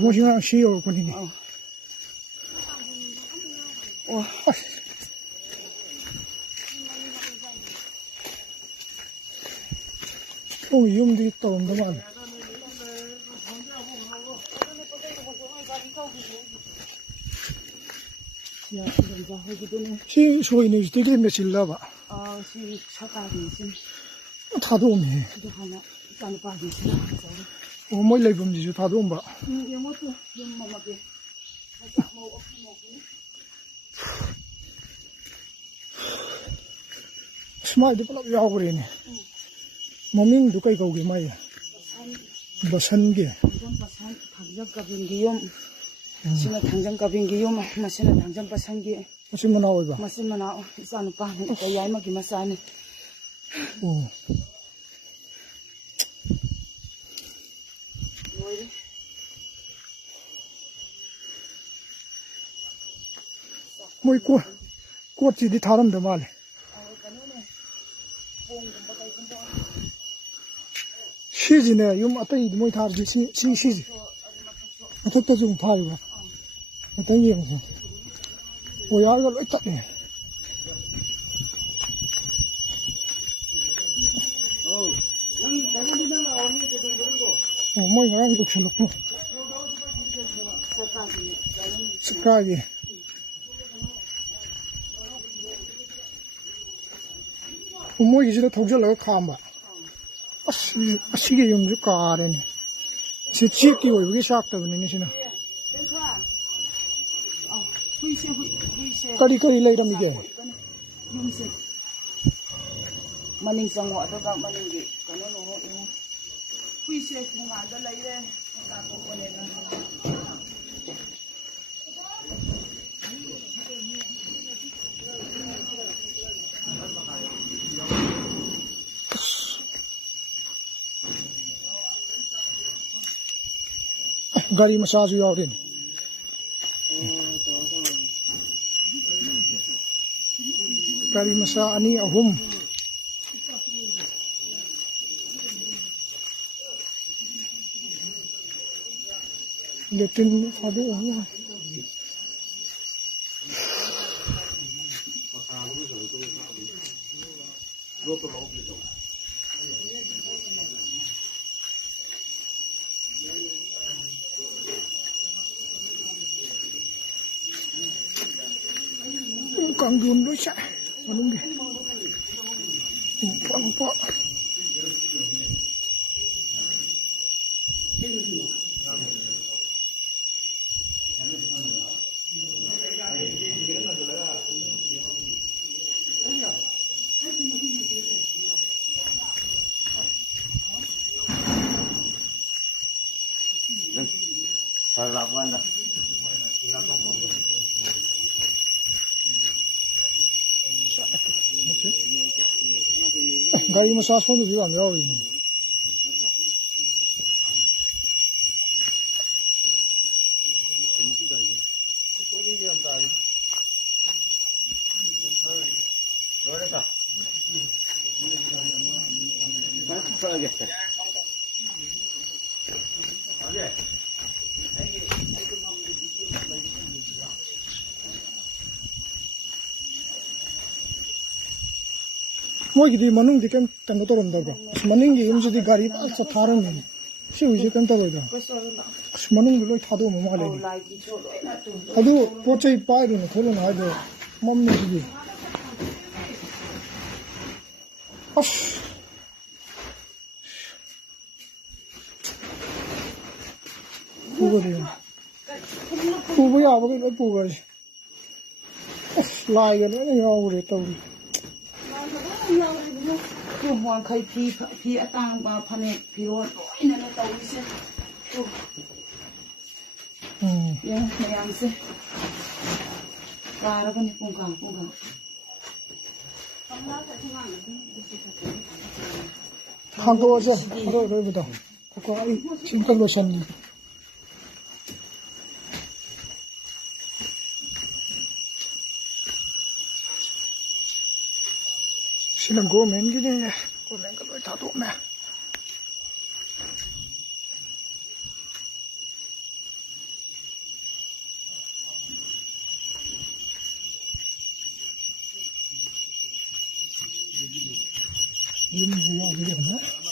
뭐시나 시요 군이니. 좀 위험도 있다 온다만. 시 소인이 되게 며칠 나봐. 시 차가기 좀. 다도 오네. 뭐 레금지죠 다도 온바. 영어도 좀 뭐게. 스마일도 빨리 야고 그러네. 몸이 누가 이거 오게 마야. 버선게. 당장값인기요. 마시나 당장값인기요. 마시나 당장값인기. 마시면 나오이바. 마시면 나오. 이사는 빠. 야이마기 마사네. 오. 뭐 있고 꽃이 다른데 말해. 시지네. 요 맞다 이 뭐 다르지 시지. 어떻게 좀 다르가. 어떤 게 무슨. 뭐야 이거 있다네. 뭐 이거 이거 줄놓고. 스카기. 뭐 이제 독절로 가면 시계 좀 줄까 아래네. 제 지역기 왜 이렇게 샥다 보네 니시나. 까리 라 이런 이게. 마닝 상어 아도가 마닝기 까노노 후이세 공안다 라이레 까고 보내는 가리 마사주 야오린. 가리 마사 아니 아훔. 레튼 사도 오냐. 강준 도시 오는 게 빵빵 잘 나간다. 가리 마사 손도 지금 안 나오네. 뭐래다? 알겠어. 뭐 이게 만능 디깐 딴거 떨어온다고. 만능 게 음식이 가리 빠져 다르네. 시우 이제 딴다더라. 만능 걸로 타도 뭐 말해. 아도 포차이 빠이르네. 그런 아이도 몸는 집이. 아씨. 부거리야. 부부야 아버지가 부거지. 라이가 너무 야오래 또 우리. 또 황카이 피 아땅바 파네 피론 이내는 또 이제 또 예, 모양새 가라보니 뽕가 한거 와서 그러보다 그거 지금까지 오셨니 신은 고맨 기네 고맨 걸로 다 도매 이름이 뭐야, 이게 나?